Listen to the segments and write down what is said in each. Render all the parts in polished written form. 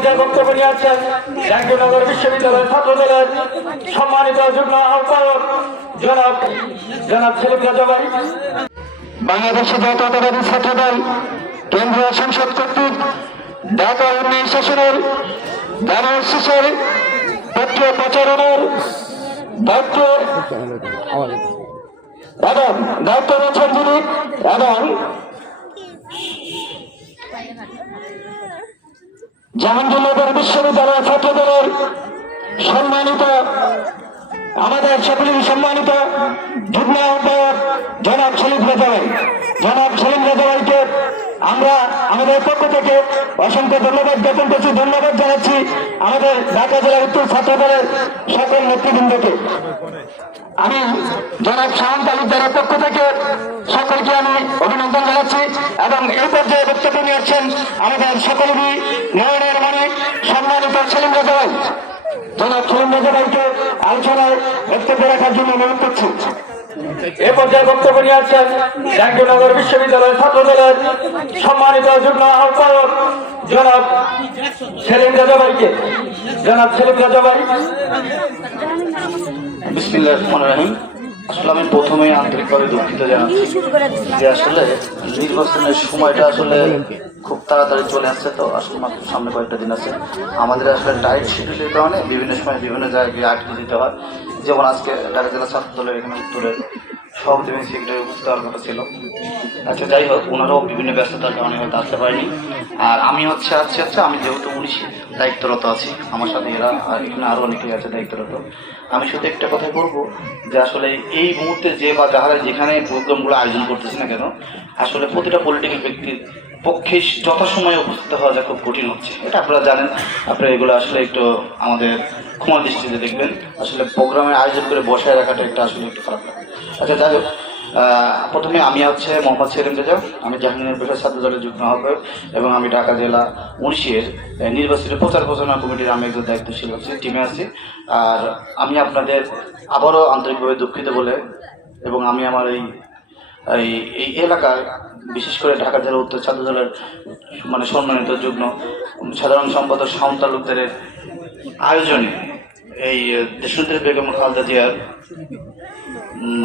পর্যায়ে বক্তব্য নিয়ে আসছেন জাহাঙ্গীরনগর বিশ্ববিদ্যালয়ের ছাত্রদলের সম্মানিত যুগ্ম আহ্বায়ক জনাব সেলিম রাজা ভাই। বাংলাদেশ জাতীয়তাবাদী ছাত্রদল কেন্দ্রীয় সংসদ কর্তৃক ঢাকা উন্নয়ন শাসনের ব্যানার শেষের পত্র প্রচারণের দায়িত্ব রয়েছেন যিনি এবং জাহাঙ্গীরনগর বিশ্ববিদ্যালয় ছাত্রদলের সম্মানিত আমাদের সকলের সম্মানিত যুগ্ম আহ্বায়ক জনাব সেলিম রাজা ভাই। জনাব সেলিম রাজা ভাইকে আমরা আমাদের পক্ষ থেকে অসংখ্য ধন্যবাদ জ্ঞাপন করছি, ধন্যবাদ জানাচ্ছি আমাদের ঢাকা জেলা উত্তর ছাত্রদলের সকল নেতৃবৃন্দকে। আমি জনাব শাহান তালুকদারের পক্ষ থেকে সকলকে আমি অভিনন্দন জানাচ্ছি এবং এই পর্যায়ে বক্তব্য নিয়ে আসছেন আমাদের সকলেরই নয়নের মানে সম্মানিত সেলিম রাজা ভাই। জনাব সেলিম রাজা ভাইকে আলোচনায় বক্তব্য রাখার জন্য অনুরোধ করছি। এ পর্যায়ে বক্তব্য নিয়ে আসছেন জাহাঙ্গীরনগর বিশ্ববিদ্যালয়ের ছাত্রদলের সম্মানিত যুগ্ম আহ্বায়ক জনাব সেলিম রাজা ভাইকে। জনাব সেলিম রাজা ভাই। বিসমিল্লাহির রহমানির রহিম। আসলে আমি প্রথমে আন্তরিকভাবে দুঃখিত জানাচ্ছি যে আসলে নির্বাচনের সময়টা আসলে খুব তাড়াতাড়ি চলে আসছে, তো আসলে মাত্র সামনে কয়েকটা দিন আছে। আমাদের আসলে টাইট শিডিউলের কারণে বিভিন্ন সময় বিভিন্ন জায়গায় আটকে যেতে হয়। যেমন আজকে ঢাকা জেলা ছাত্র দলের এখানে উত্তরের সভাপতি এবং সেক্রেটারি উপস্থিত হওয়ার কথা ছিল। আচ্ছা, যাই হোক, ওনারাও বিভিন্ন ব্যস্ততার কারণে হয়তো আসতে পারেনি। আর আমি আমি যেহেতু 19 দায়িত্বরত আছি, আমার সাথে এরা আর এখানে আরও অনেকেই আছে দায়িত্বরত। আমি শুধু একটা কথা বলবো যে আসলে এই মুহূর্তে যে বা যারা যেখানে প্রোগ্রামগুলো আয়োজন করতেছে না কেন, আসলে প্রতিটা পলিটিক্যাল ব্যক্তির পক্ষে যথাসময়ে উপস্থিত হওয়া যা খুব কঠিন হচ্ছে। এটা আপনারা জানেন। আপনারা এগুলো আসলে একটু আমাদের ক্ষমা দৃষ্টিতে দেখবেন। আসলে প্রোগ্রামের আয়োজন করে বসায় রাখাটা একটা আসলে একটু খারাপ লাগে। আচ্ছা, যাই হোক, প্রথমে আমি মোহাম্মদ সেলিম রাজা। আমি জাহাঙ্গীরনগর ছাত্র দলের যুগ্ম আহ্বায়ক এবং আমি ঢাকা জেলা 19 নির্বাচনী প্রচার প্রচারণা কমিটির আমি একজন দায়িত্বশীল টিমে আছি। আর আমি আপনাদের আবারও আন্তরিকভাবে দুঃখিত বলে এবং আমি আমার এই এলাকায় বিশেষ করে ঢাকা জেলা উত্তর ছাত্র দলের সম্মানিত যুগ্ম সাধারণ সম্পাদক শাহান তালুকদারের আয়োজনে এই দেশনেত্রী বেগম খালেদা জিয়ার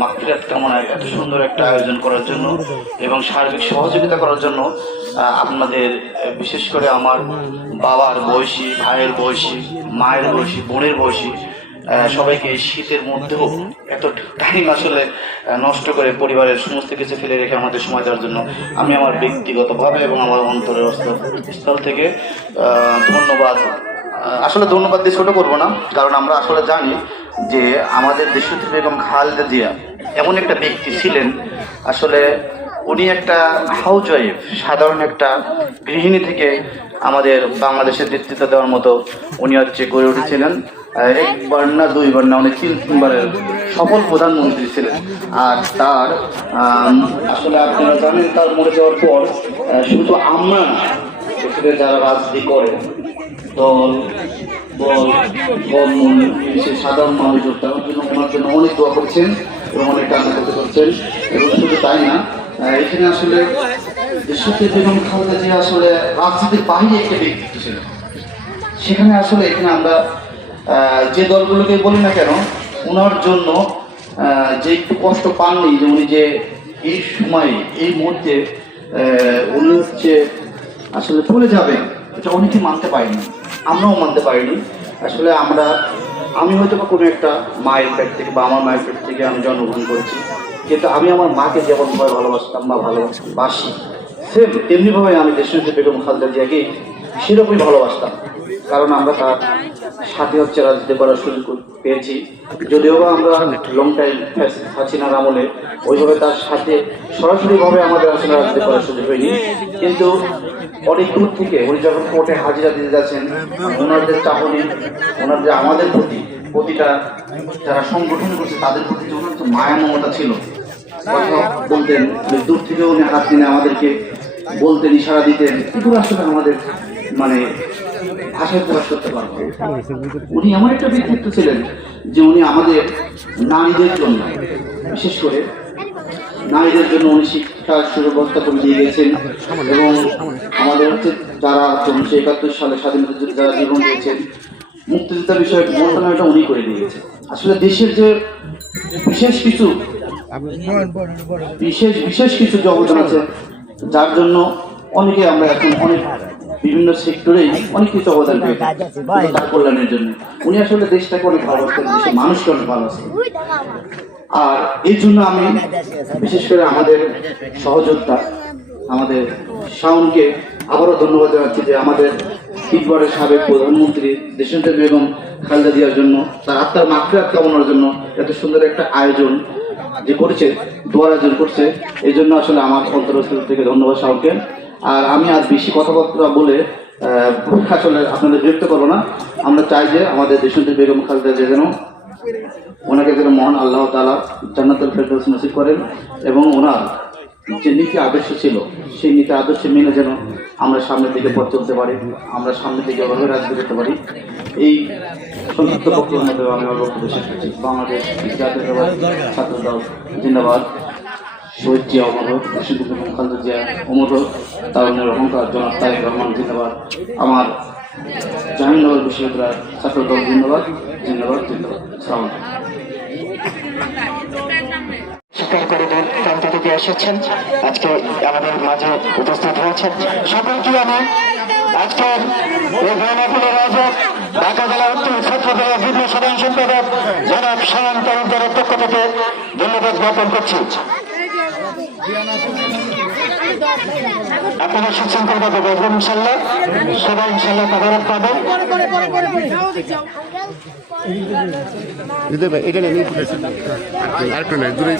মাগফিরাত কামনায় এত সুন্দর একটা আয়োজন করার জন্য এবং সার্বিক সহযোগিতা করার জন্য আপনাদের বিশেষ করে আমার বাবার বয়সী, ভাইয়ের বয়সী, মায়ের বয়সী, বোনের বয়সী সবাইকে এই শীতের মধ্যেও এত টাইম আসলে নষ্ট করে পরিবারের সমস্ত কিছু ফেলে রেখে আমাদের সময় দেওয়ার জন্য আমি আমার ব্যক্তিগতভাবে এবং আমার অন্তরের স্থল থেকে ধন্যবাদ দিয়ে ছোট করবো না, কারণ আমরা আসলে জানি যে আমাদের দেশনেত্রী বেগম খালেদা জিয়া এমন একটা ব্যক্তি ছিলেন, আসলে উনি একটা হাউজওয়াইফ, সাধারণ একটা গৃহিণী থেকে আমাদের বাংলাদেশের নেতৃত্ব দেওয়ার মতো উনি গড়ে উঠেছিলেন। একবার না দুইবার না, উনি তিনবারের সফল প্রধানমন্ত্রী ছিলেন। আর তার আসলে আপনারা জানেন তার মরে যাওয়ার পর শুধু আমরা যারা রাজনীতি করে সাধারণ মানুষ ওনার জন্য অনেক দোয়া করছেন এবং অনেক কান্নাকাটি করছেন। এবং শুধু তাই না, এখানে আসলে দেশনেত্রী বেগম খালেদা জিয়া আসলে রাজনীতির বাহিরে একটা ব্যক্তিত্ব ছিল। সেখানে আসলে এখানে আমরা যে দলগুলোকে বলি না কেন, ওনার জন্য যে একটু কষ্ট পাননি, যে উনি যে এই সময়ে এই মুহূর্তে উনি আসলে চলে যাবেন, এটা অনেকে মানতে পারেনি, আমরাও মানতে পারিনি। আসলে আমি হয়তো বা কোনো একটা মায়ের পেট থেকে বা আমার মায়ের পেট থেকে আমি জন্মগ্রহণ করেছি, কিন্তু আমি আমার মাকে যেমন ভাবে ভালোবাসতাম বা ভালোবাসি, সেম তেমনিভাবে আমি দেশনেত্রী বেগম খালেদা জিয়াকে সেরকমই ভালোবাসতাম। কারণ আমরা তার সাথে রাজনীতি করার সুযোগ পেয়েছি, যদিও বা আমরা লং টাইম হাসিনার আমলে ওইভাবে তার সাথে সরাসরিভাবে আমাদের আসলে রাজনীতি করার সুযোগ হয়নি। কিন্তু অনেক দূর থেকে উনি যখন কোর্টে হাজিরা দিতে যাচ্ছেন, ওনাদের চাহনি, ওনাদের আমাদের প্রতিটা যারা সংগঠন করছে তাদের প্রতি ওনার তো মায়া মমতা ছিল। কথা বলতেন, দূর থেকে উনি হাত নিয়ে আমাদেরকে বলতেন, ইশারা দিতেন, এগুলো আসলে আমাদের ভাষায় প্রকাশ করতে পারবো। উনি এমন একটা ব্যক্তিত্ব ছিলেন যে উনি আমাদের নারীদের জন্য বিশেষ করে নারীদের জন্য উনি শিক্ষার সুব্যবস্থা করে দিয়ে গেছেন এবং আমাদের হচ্ছে যারা 1971 সালে স্বাধীনতার যুদ্ধে যারা জীবন দিয়েছেন মুক্তিযোদ্ধা বিষয়ক মন্ত্রণালয়টা উনি করে দিয়ে গেছেন। আসলে দেশের যে বিশেষ কিছু যে অবদান আছে যার জন্য অনেকে আমরা এখন অনেক বিভিন্ন সেক্টরেই অনেক কিছু অবদান পেয়েছি তার কল্যাণের জন্য। উনি আসলে দেশটাকে অনেক ভালোবাসতেন, দেশের মানুষকে অনেক ভালোবাসতেন। আর এই জন্য আমি বিশেষ করে আমাদের সহযোদ্ধা আমাদের শাওনকে আবারও ধন্যবাদ জানাচ্ছি যে আমাদের তিনবারের সাবেক প্রধানমন্ত্রী দেশনেত্রী বেগম খালেদা জিয়ার জন্য তার আত্মার মাগফিরাত কামনার জন্য এত সুন্দর একটা আয়োজন যে করেছে, দোয়ার আয়োজন করছে, এই জন্য আসলে আমার অন্তরস্থল থেকে ধন্যবাদ শাওনকে। আর আমি আজ বেশি কথাবার্তা বলে আসলে আপনাদের বিরক্ত করবো না। আমরা চাই যে আমাদের দেশনেত্রী বেগম খালেদা জিয়া যেন ওনাকে যেন মহান আল্লাহ তাআলা জান্নাতুল ফেরদৌস নসিব করেন এবং ওনার যে নীতি আদর্শ ছিল সেই নীতি আদর্শ মেনে যেন আমরা সামনের দিকে পথ চলতে পারি, আমরা সামনের দিকে এভাবে রাজনীতি করতে পারি। এই সংক্ষিপ্ত বক্তব্যের মধ্যে আমি আমার বক্তব্য শেষ করছি। বাংলাদেশ জাতীয়তাবাদী ছাত্র দল জিন্দাবাদ, শহীদ জিয়া অমর হোক, দেশনেত্রী বেগম খালেদা জিয়া অমর হোক, তারুণ্যের অহংকার জনাব তারেক রহমান জিন্দাবাদ, আমার জাহাঙ্গীরনগর বিশ্ববিদ্যালয়ের ছাত্র দল জিন্দাবাদ জিন্দাবাদ জিন্দাবাদ। আসসালামু আলাইকুম। স্বীকার করে প্রান্ত থেকে এসেছেন, আজকে আমাদের মাঝে উপস্থিত হয়েছেন। সকলকে আমি আজকের এই গণমাফিলের আয়োজক ঢাকা জেলা উত্তর ছাত্র দলের যুগ্ম সাধারণ সম্পাদক জনাব শাওন তালুকদারের পক্ষ থেকে ধন্যবাদ জ্ঞাপন করছি। আপনারা সুশৃঙ্খলভাবে বলবেন ইনশাল্লাহ, সবাই ইনশাল্লাহ তাদের পাবেন। এটা নেই আরেকটা নেই দূরেই